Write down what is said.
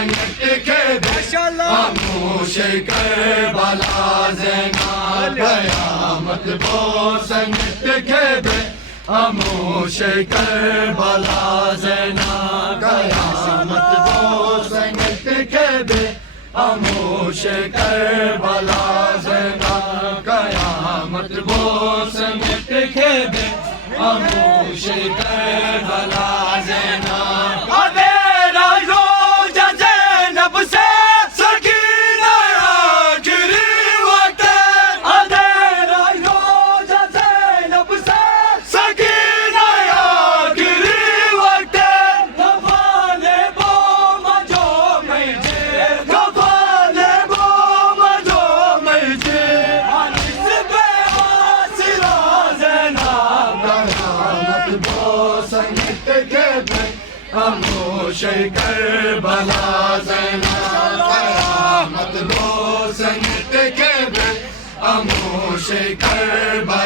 سنگت کے دے خاموش کربلا زینب قیامت وہ سنگت کے دے خاموش کربلا زینب قیامت وہ سنگت کے دے خاموش کربلا زینب قیامت وہ سنگت کے دے خاموش کربلا زینب اندھیرا روزہ زینب سے سکینہ آخری وقت اندھیرا روزہ زینب سے سکینہ آخری وقت کفانے بوم جو میجے کفانے بوم جو میجے حدیث پہ آسرا زینب قیامت وہ سنگت کے دے خاموش کربلا زینب قیامت وہ سنگت کے دے خاموش کربلا